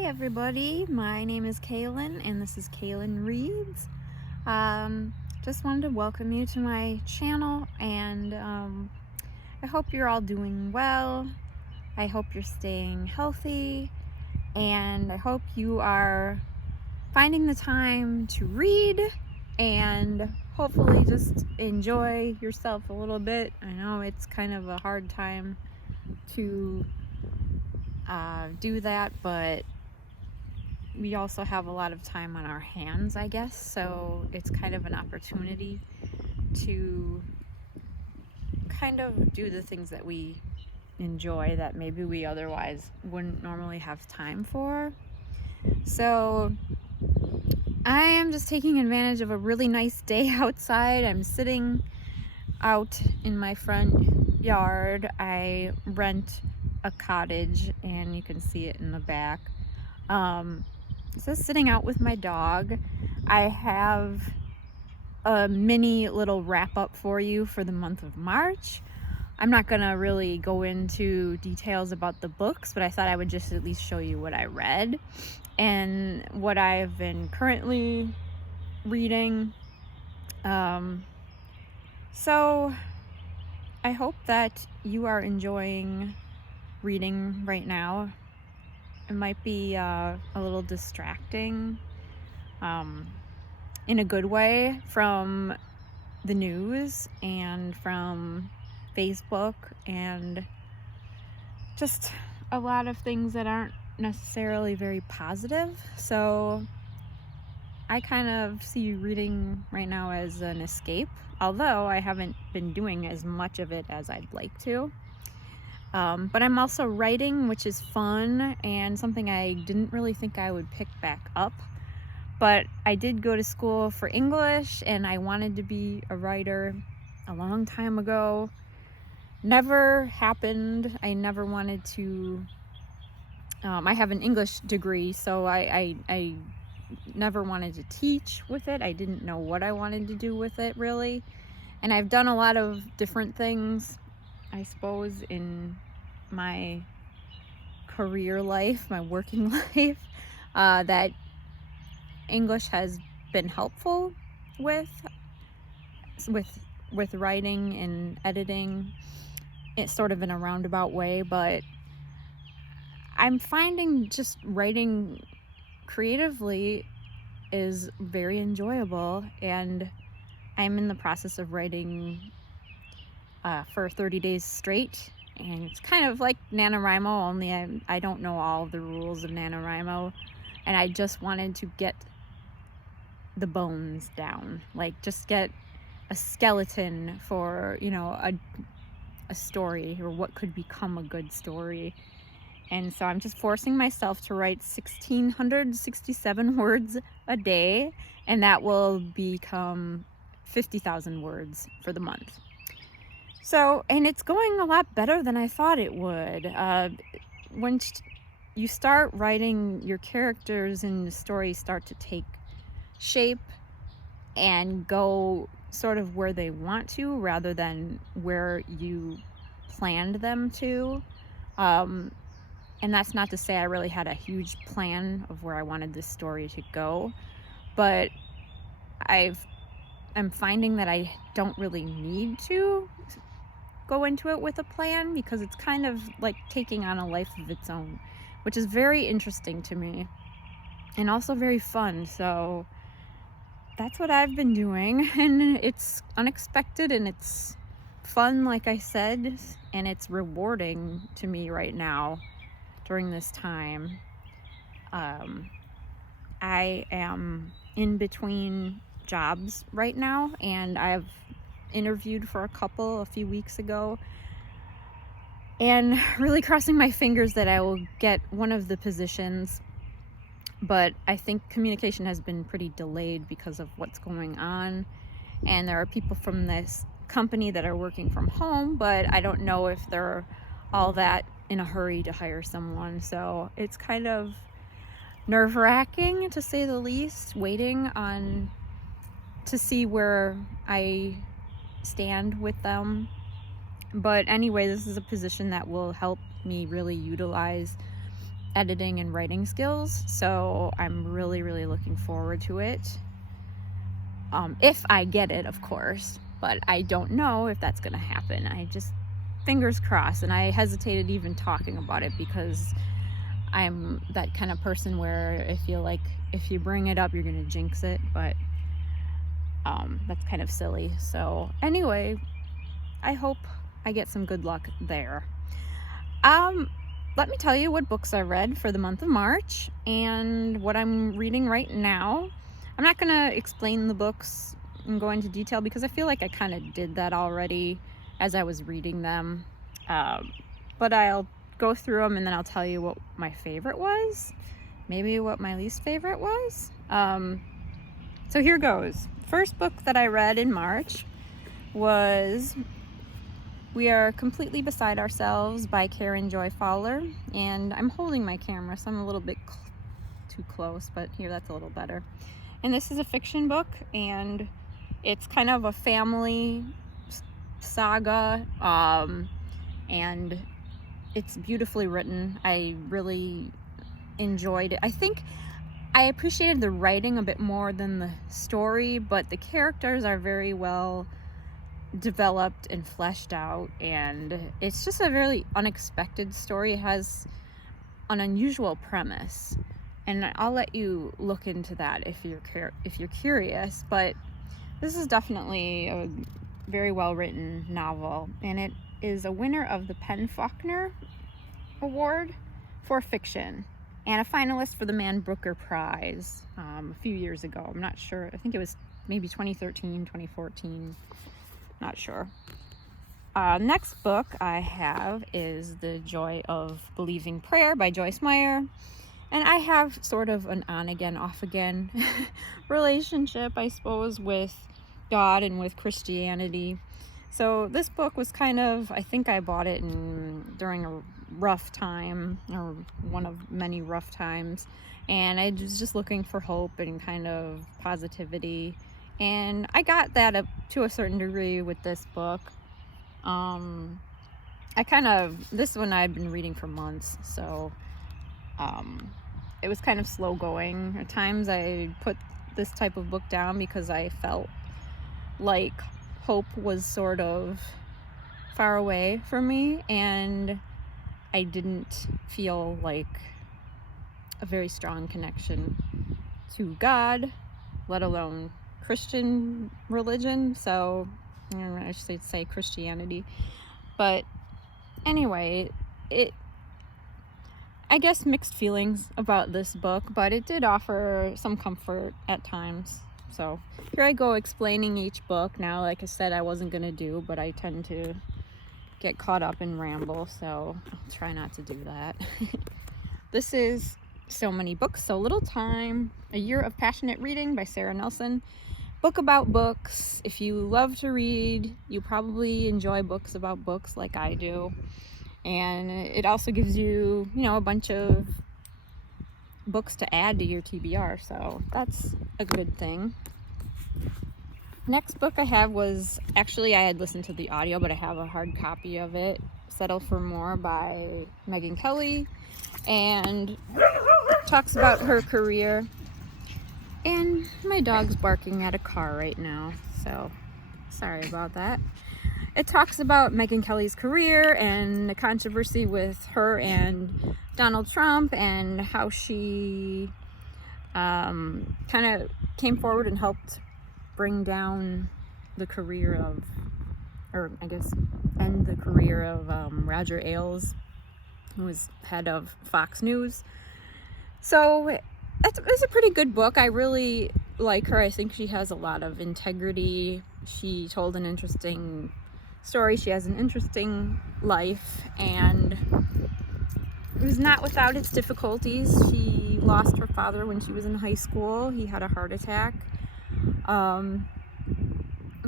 Hi everybody, my name is Kaylin and this is Kaylin Reads. Just wanted to welcome you to my channel and I hope you're all doing well. I hope you're staying healthy and I hope you are finding the time to read and hopefully just enjoy yourself a little bit. I know it's kind of a hard time to do that, but we also have a lot of time on our hands, I guess, so it's kind of an opportunity to kind of do the things that we enjoy that maybe we otherwise wouldn't normally have time for. So I am just taking advantage of a really nice day outside. I'm sitting out in my front yard. I rent a cottage and you can see it in the back. So sitting out with my dog. I have a mini little wrap up for you for the month of March. I'm not gonna really go into details about the books, but I thought I would just at least show you what I read and what I've been currently reading. So I hope that you are enjoying reading right now. It might be a little distracting in a good way from the news and from Facebook and just a lot of things that aren't necessarily very positive. So I kind of see reading right now as an escape, although I haven't been doing as much of it as I'd like to. But I'm also writing, which is fun and something I didn't really think I would pick back up. But I did go to school for English and I wanted to be a writer a long time ago. Never happened. I never wanted to. I have an English degree, so I never wanted to teach with it. I didn't know what I wanted to do with it really. And I've done a lot of different things, I suppose, in my career life, my working life, that English has been helpful with writing and editing. It's sort of in a roundabout way, but I'm finding just writing creatively is very enjoyable, and I'm in the process of writing for 30 days straight, and it's kind of like NaNoWriMo, only I don't know all the rules of NaNoWriMo, and I just wanted to get the bones down, like just get a skeleton for, you know, a story or what could become a good story. And so I'm just forcing myself to write 1,667 words a day, and that will become 50,000 words for the month. So, and it's going a lot better than I thought it would. When you start writing, your characters in the story start to take shape and go sort of where they want to rather than where you planned them to. And that's not to say I really had a huge plan of where I wanted this story to go, but I'm finding that I don't really need to go into it with a plan because it's kind of like taking on a life of its own, which is very interesting to me and also very fun. So that's what I've been doing, and it's unexpected and it's fun, like I said, and it's rewarding to me right now during this time. I am in between jobs right now, and I've interviewed for a couple a few weeks ago, and really crossing my fingers that I will get one of the positions. But I think communication has been pretty delayed because of what's going on, and there are people from this company that are working from home, but I don't know if they're all that in a hurry to hire someone. So it's kind of nerve-wracking, to say the least, waiting to see where I stand with them. But anyway, this is a position that will help me really utilize editing and writing skills, so I'm really, really looking forward to it. If I get it, of course, but I don't know if that's gonna happen. I just, fingers crossed, and I hesitated even talking about it because I'm that kind of person where I feel like if you bring it up, you're gonna jinx it, but that's kind of silly. So anyway, I hope I get some good luck there. Let me tell you what books I read for the month of March and what I'm reading right now. I'm not gonna explain the books and go into detail because I feel like I kind of did that already as I was reading them. But I'll go through them and then I'll tell you what my favorite was, maybe what my least favorite was. So here goes. First book that I read in March was We Are Completely Beside Ourselves by Karen Joy Fowler, and I'm holding my camera so I'm a little bit too close, but here, that's a little better. And this is a fiction book, and it's kind of a family saga, and it's beautifully written. I really enjoyed it. I think I appreciated the writing a bit more than the story, but the characters are very well developed and fleshed out, and it's just a really unexpected story. It has an unusual premise, and I'll let you look into that if you're curious. But this is definitely a very well written novel, and it is a winner of the PEN/Faulkner Award for fiction and a finalist for the Man Booker Prize a few years ago. I'm not sure. I think it was maybe 2013, 2014. Not sure. Next book I have is The Joy of Believing Prayer by Joyce Meyer. And I have sort of an on-again, off-again relationship, I suppose, with God and with Christianity. So this book was kind of, I think I bought it during a rough time, or one of many rough times. And I was just looking for hope and kind of positivity. And I got that up to a certain degree with this book. This one I'd been reading for months, so it was kind of slow going. At times I put this type of book down because I felt like hope was sort of far away from me, and I didn't feel like a very strong connection to God, let alone Christian religion. So I should say Christianity. But anyway, I guess mixed feelings about this book, but it did offer some comfort at times. So here I go explaining each book now. Like I said, I wasn't gonna do, but I tend to get caught up and ramble, so I'll try not to do that. This is So Many Books, So Little Time, A Year of Passionate Reading by Sarah Nelson. Book about books. If you love to read, you probably enjoy books about books like I do. And it also gives you, a bunch of books to add to your TBR, so that's a good thing. Next book I have was, actually I had listened to the audio, but I have a hard copy of it, Settle for More by Megyn Kelly, and talks about her career. And my dog's barking at a car right now, so sorry about that. It talks about Megyn Kelly's career and the controversy with her and Donald Trump, and how she kind of came forward and helped bring down the career of, or I guess end the career of Roger Ailes, who was head of Fox News. So it's a pretty good book. I really like her. I think she has a lot of integrity. She told an interesting story. She has an interesting life, and it was not without its difficulties. She lost her father when she was in high school. He had a heart attack.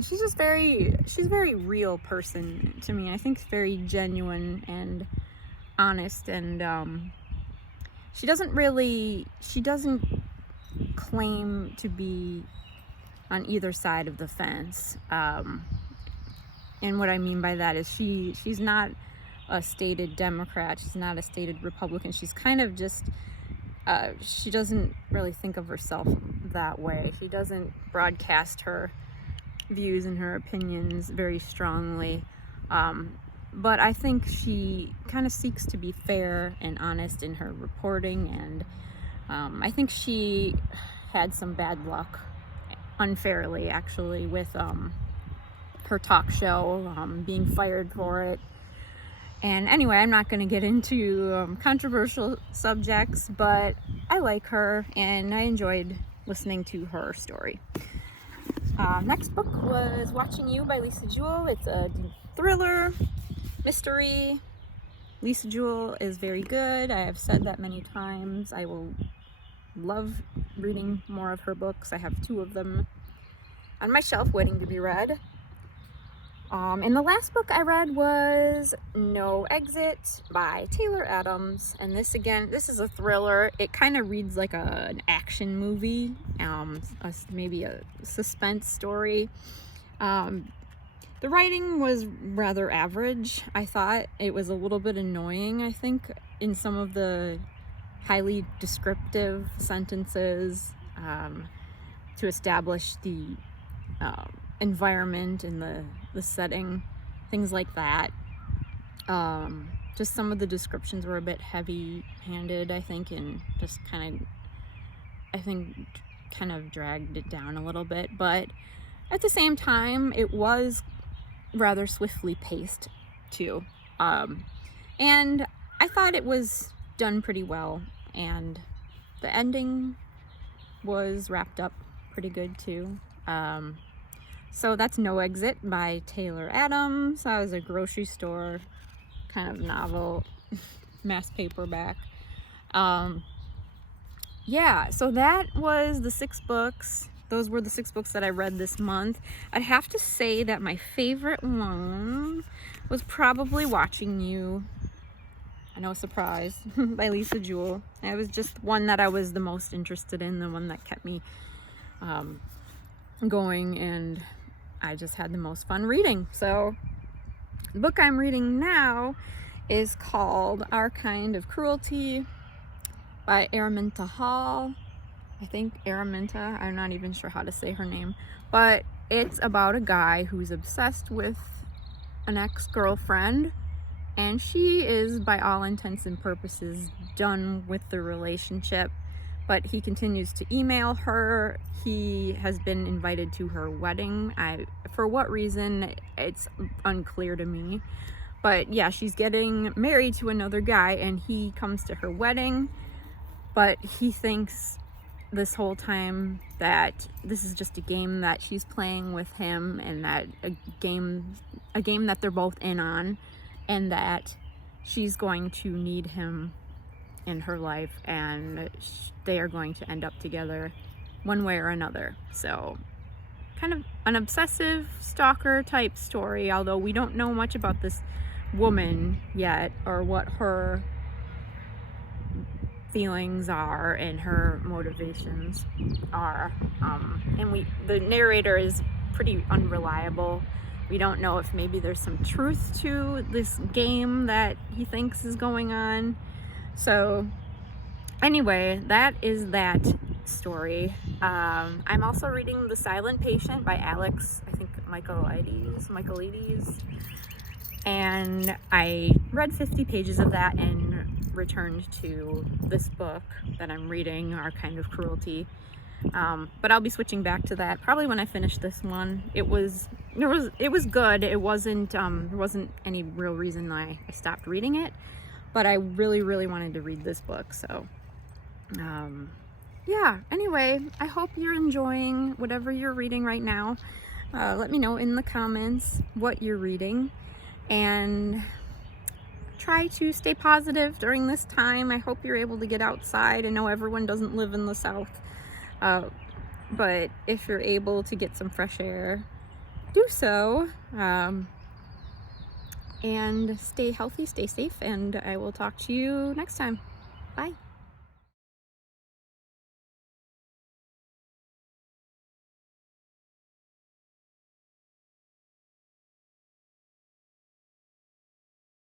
She's a very real person to me. I think very genuine and honest, and she doesn't claim to be on either side of the fence. And what I mean by that is she's not a stated Democrat. She's not a stated Republican. She's kind of just, she doesn't really think of herself that way. She doesn't broadcast her views and her opinions very strongly. But I think she kind of seeks to be fair and honest in her reporting, and I think she had some bad luck, unfairly actually, with her talk show, being fired for it. And anyway, I'm not going to get into controversial subjects, but I like her and I enjoyed listening to her story. Next book was Watching You by Lisa Jewell. It's a thriller, mystery. Lisa Jewell is very good. I have said that many times. I will love reading more of her books. I have 2 of them on my shelf waiting to be read. And the last book I read was No Exit by Taylor Adams. And this is a thriller. It kind of reads like an action movie, maybe a suspense story. The writing was rather average. I thought it was a little bit annoying, I think, in some of the highly descriptive sentences to establish the environment and the setting, things like that. Just some of the descriptions were a bit heavy-handed, I think, and just kind of dragged it down a little bit. But at the same time, it was rather swiftly paced too, and I thought it was done pretty well, and the ending was wrapped up pretty good too. So that's No Exit by Taylor Adams. That was a grocery store kind of novel, mass paperback. Yeah, so that was the 6 books. Those were the 6 books that I read this month. I'd have to say that my favorite one was probably Watching You. I know, surprise, by Lisa Jewell. It was just one that I was the most interested in, the one that kept me going, and I just had the most fun reading. So the book I'm reading now is called Our Kind of Cruelty by Araminta Hall. I think Araminta, I'm not even sure how to say her name, but it's about a guy who's obsessed with an ex-girlfriend, and she is, by all intents and purposes, done with the relationship, but he continues to email her. He has been invited to her wedding. For what reason, it's unclear to me, but yeah, she's getting married to another guy, and he comes to her wedding, but he thinks this whole time that this is just a game that she's playing with him, and that a game that they're both in on, and that she's going to need him in her life, and they are going to end up together one way or another. So kind of an obsessive stalker type story, although we don't know much about this woman yet, or what her feelings are and her motivations are, and the narrator is pretty unreliable. We don't know if maybe there's some truth to this game that he thinks is going on. So anyway, that is that story. I'm also reading The Silent Patient by Alex, I think Michaelides, and I read 50 pages of that and returned to this book that I'm reading, Our Kind of Cruelty. But I'll be switching back to that probably when I finish this one. It was good. It wasn't there wasn't any real reason why I stopped reading it, but I really wanted to read this book. So yeah, anyway, I hope you're enjoying whatever you're reading right now. Let me know in the comments what you're reading, and try to stay positive during this time. I hope you're able to get outside. I know everyone doesn't live in the South, but if you're able to get some fresh air, do so, and stay healthy, stay safe, and I will talk to you next time. Bye.